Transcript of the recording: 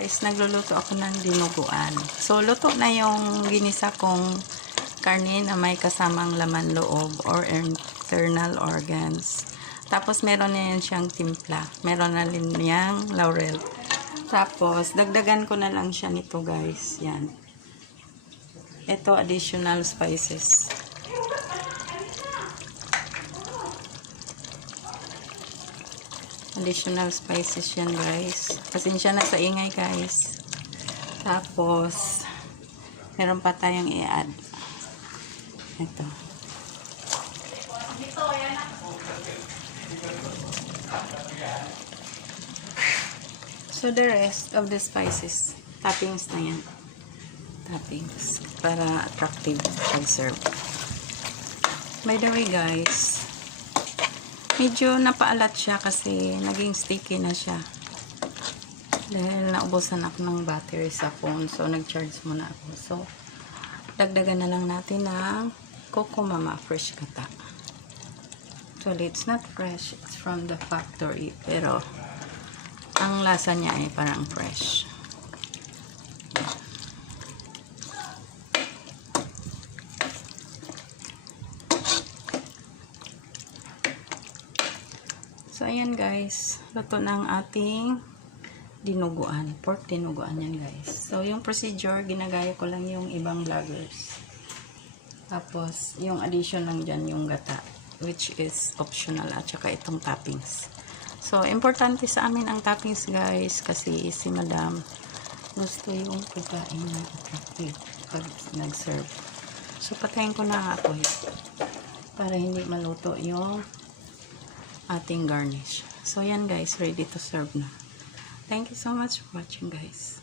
Guys, nagluluto ako ng dinuguan. So, luto na yung ginisa kong karne na may kasamang laman loob or internal organs. Tapos, meron na yan siyang timpla. Meron na rin niyang laurel. Tapos, dagdagan ko na lang siya nito, guys. Yan. Ito, additional spices. Additional spices yan, guys. Pasensya na sa ingay, guys. Tapos, meron pa tayong i-add. Ito. So, the rest of the spices, toppings na yan. Toppings. Para attractive pag-serve. By the way, guys, medyo napaalat siya kasi naging sticky na siya. Dahil naubusan ako ng battery sa phone. So, nag-charge muna ako. So, dagdagan na lang natin ng Coco Mama fresh gata. Actually, it's not fresh. It's from the factory. Pero, ang lasa niya ay parang fresh. So, ayan guys. Luto ng ating dinuguan. Pork dinuguan yan guys. So, yung procedure, ginagaya ko lang yung ibang vloggers. Tapos, yung addition lang dyan yung gata. Which is optional. At saka itong toppings. So, importante sa amin ang toppings guys. Kasi si madam gusto yung pagkain na attractive pag nag-serve. So, patayin ko na ako para hindi maluto yung ating garnish. So, yan guys, ready to serve na. Thank you so much for watching guys.